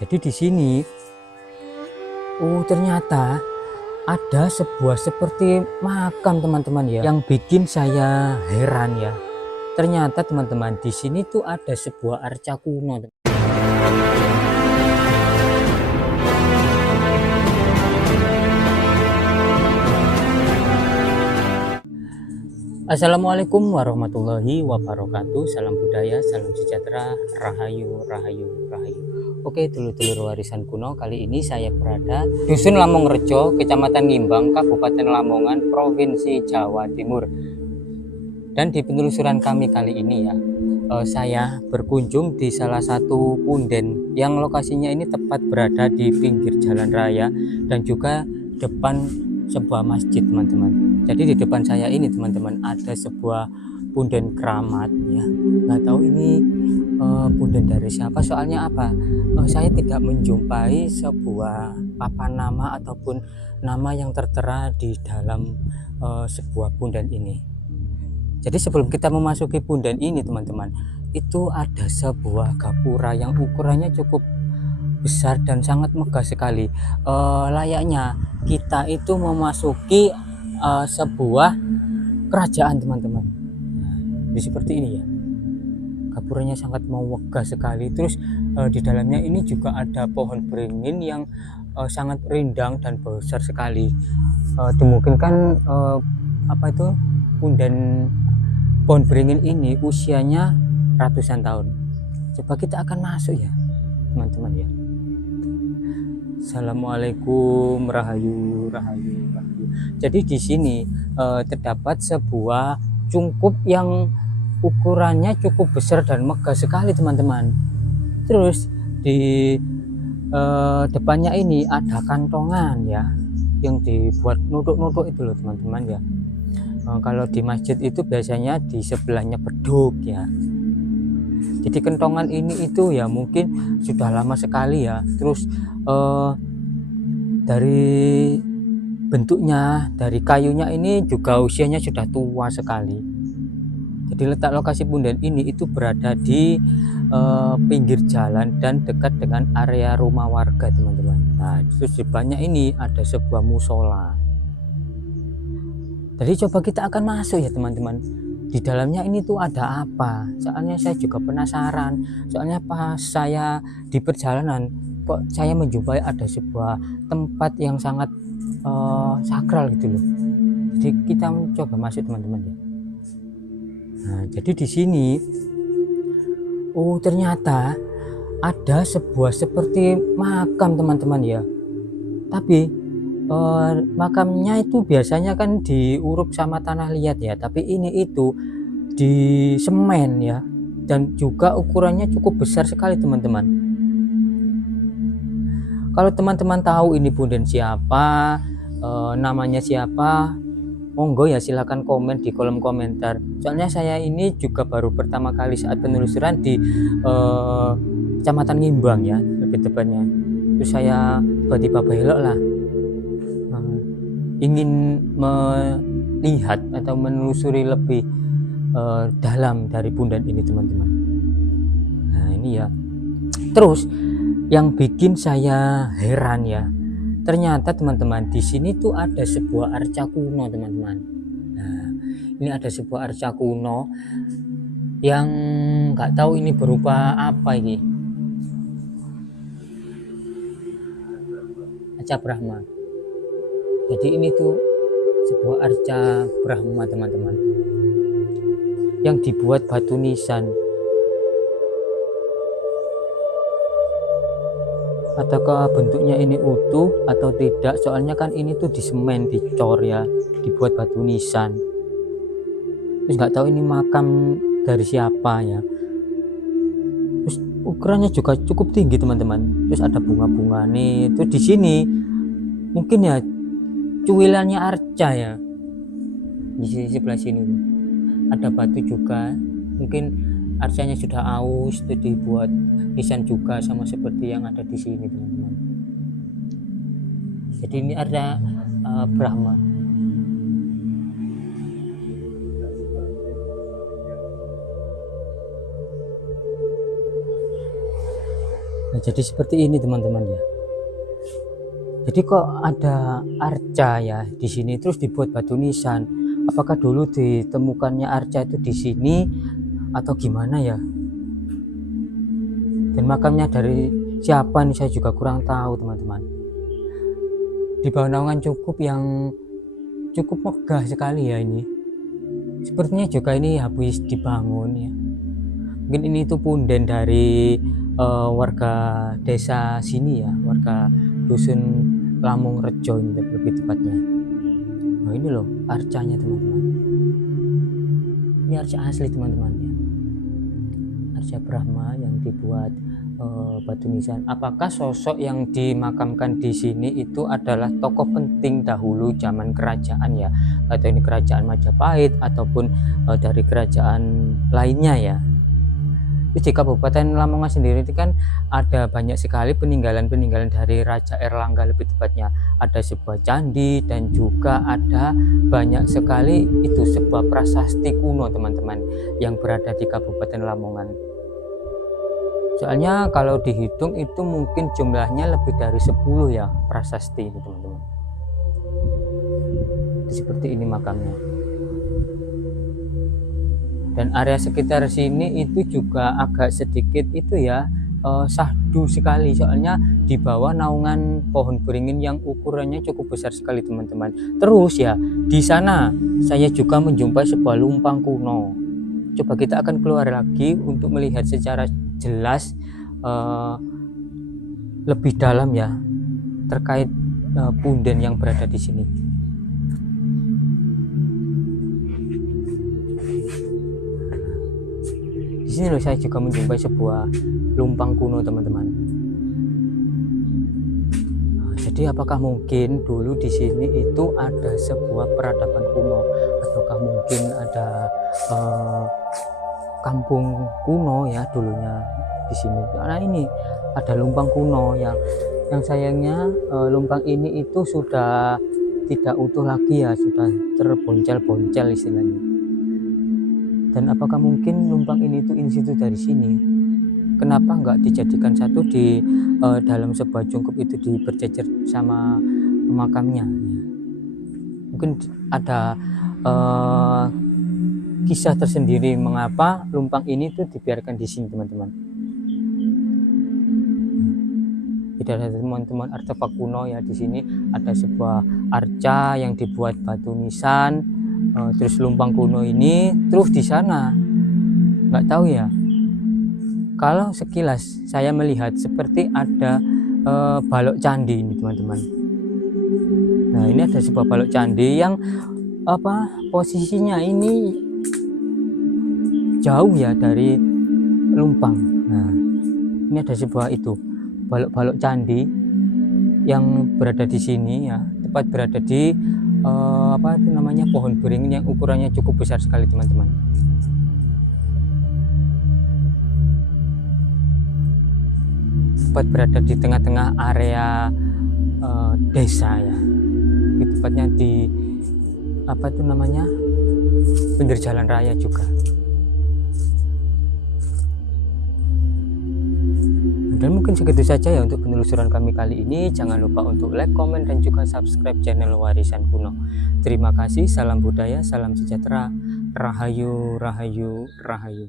Jadi di sini, ternyata ada sebuah seperti makam teman-teman ya, yang bikin saya heran ya. Ternyata teman-teman di sini tuh ada sebuah arca kuno. Assalamualaikum warahmatullahi wabarakatuh. Salam budaya, salam sejahtera, rahayu, rahayu, rahayu. Oke, dulur-dulur warisan kuno, kali ini saya berada Dusun Lamongrejo, Kecamatan Ngimbang, Kabupaten Lamongan, Provinsi Jawa Timur. Dan di penelusuran kami kali ini ya, saya berkunjung di salah satu punden yang lokasinya ini tepat berada di pinggir jalan raya dan juga depan sebuah masjid, teman-teman. Jadi di depan saya ini teman-teman ada sebuah punden keramat ya. Nggak tahu ini punden dari siapa, soalnya apa? Saya tidak menjumpai sebuah papan nama ataupun nama yang tertera di dalam sebuah punden ini. Jadi sebelum kita memasuki punden ini teman-teman, itu ada sebuah gapura yang ukurannya cukup besar dan sangat megah sekali. Layaknya kita itu memasuki sebuah kerajaan teman-teman. Nah, seperti ini ya. Gapuranya sangat megah sekali. Terus di dalamnya ini juga ada pohon beringin yang sangat rindang dan besar sekali. Dimungkinkan punden pohon beringin ini usianya ratusan tahun. Coba kita akan masuk ya teman-teman ya. Assalamualaikum, rahayu, rahayu, rahayu. Jadi di sini terdapat sebuah cungkup yang ukurannya cukup besar dan megah sekali teman-teman. Terus di depannya ini ada kantongan ya, yang dibuat nuduk-nuduk itu loh teman-teman ya. Kalau di masjid itu biasanya di sebelahnya beduk ya. Jadi kentongan ini itu ya mungkin sudah lama sekali ya. Terus dari bentuknya, dari kayunya ini juga usianya sudah tua sekali. Jadi letak lokasi punden ini itu berada di pinggir jalan dan dekat dengan area rumah warga teman-teman. Nah, terus di depannya ini ada sebuah musola. Jadi coba kita akan masuk ya teman-teman. Di dalamnya ini tuh ada apa? Soalnya saya juga penasaran. Soalnya pas saya di perjalanan kok saya menjumpai ada sebuah tempat yang sangat sakral gitu loh. Jadi kita coba masuk teman-teman ya. Nah, jadi di sini ternyata ada sebuah seperti makam teman-teman ya. Tapi makamnya itu biasanya kan diuruk sama tanah liat ya, tapi ini itu di semen ya, dan juga ukurannya cukup besar sekali teman-teman. Kalau teman-teman tahu ini punden siapa, namanya siapa, monggo ya silahkan komen di kolom komentar. Soalnya saya ini juga baru pertama kali saat penelusuran di Kecamatan Ngimbang ya, lebih tepatnya. Terus saya tiba-tiba belok lah, ingin melihat atau menelusuri lebih dalam dari punden ini teman-teman. Nah ini ya. Terus yang bikin saya heran ya, ternyata teman-teman di sini tuh ada sebuah arca kuno teman-teman. Nah ini ada sebuah arca kuno yang nggak tahu ini berupa apa ini. Arca Brahma. Jadi ini tuh sebuah arca Brahma teman-teman, yang dibuat batu nisan. Apakah bentuknya ini utuh atau tidak? Soalnya kan ini tuh di semen, dicor ya, dibuat batu nisan. Terus nggak tahu ini makam dari siapa ya. Terus ukurannya juga cukup tinggi teman-teman. Terus ada bunga-bunga nih. Terus di sini mungkin ya cuilannya arca ya. Di sisi sebelah sini ada batu juga, mungkin arcanya sudah aus, itu dibuat nisan juga sama seperti yang ada di sini teman-teman. Jadi ini arca Brahma. Nah, jadi seperti ini teman-teman ya. Jadi kok ada arca ya di sini terus dibuat batu nisan. Apakah dulu ditemukannya arca itu di sini atau gimana ya? Dan makamnya dari siapa nih saya juga kurang tahu teman-teman. Di bawah naungan cukup megah sekali ya ini. Sepertinya juga ini habis dibangun ya. Mungkin ini tuh punden dari warga desa sini ya, warga dusun Lamung Rejo ini lebih tepatnya. Nah ini loh arcanya teman-teman. Ini arca asli teman-teman ya. Arca Brahma yang dibuat batu nisan. Apakah sosok yang dimakamkan di sini itu adalah tokoh penting dahulu zaman kerajaan ya, atau ini kerajaan Majapahit ataupun dari kerajaan lainnya ya? Di Kabupaten Lamongan sendiri itu kan ada banyak sekali peninggalan-peninggalan dari Raja Erlangga, lebih tepatnya ada sebuah candi dan juga ada banyak sekali itu sebuah prasasti kuno teman-teman yang berada di Kabupaten Lamongan. Soalnya kalau dihitung itu mungkin jumlahnya lebih dari 10 ya prasasti itu teman-teman. Seperti ini makamnya. Dan area sekitar sini itu juga agak sedikit itu ya sahdu sekali, soalnya di bawah naungan pohon beringin yang ukurannya cukup besar sekali teman-teman. Terus ya di sana saya juga menjumpai sebuah lumpang kuno. Coba kita akan keluar lagi untuk melihat secara jelas lebih dalam ya terkait punden yang berada di sini. Di sini loh saya juga menjumpai sebuah lumpang kuno teman-teman. Jadi apakah mungkin dulu di sini itu ada sebuah peradaban kuno, ataukah mungkin ada kampung kuno ya dulunya di sini? Karena ini ada lumpang kuno yang sayangnya lumpang ini itu sudah tidak utuh lagi ya, sudah terboncel-boncel istilahnya. Dan apakah mungkin lumpang ini itu institut dari sini? Kenapa nggak dijadikan satu di dalam sebuah cungkup itu berjejer sama makamnya ya? Mungkin ada kisah tersendiri mengapa lumpang ini tuh dibiarkan di sini teman-teman. Tidak ada teman-teman artefak kuno ya di sini, ada sebuah arca yang dibuat batu nisan. Terus lumpang kuno ini, terus di sana nggak tahu ya, kalau sekilas saya melihat seperti ada balok candi ini teman-teman. Nah ini ada sebuah balok candi yang posisinya ini jauh ya dari lumpang. Nah ini ada sebuah itu balok-balok candi yang berada di sini ya, tepat berada di pohon beringin yang ukurannya cukup besar sekali teman-teman. Tepat berada di tengah-tengah area desa ya, tepatnya di pinggir jalan raya juga. Dan mungkin segitu saja ya untuk penelusuran kami kali ini. Jangan lupa untuk like, komen, dan juga subscribe channel Warisan Kuno. Terima kasih, salam budaya, salam sejahtera, rahayu, rahayu, rahayu.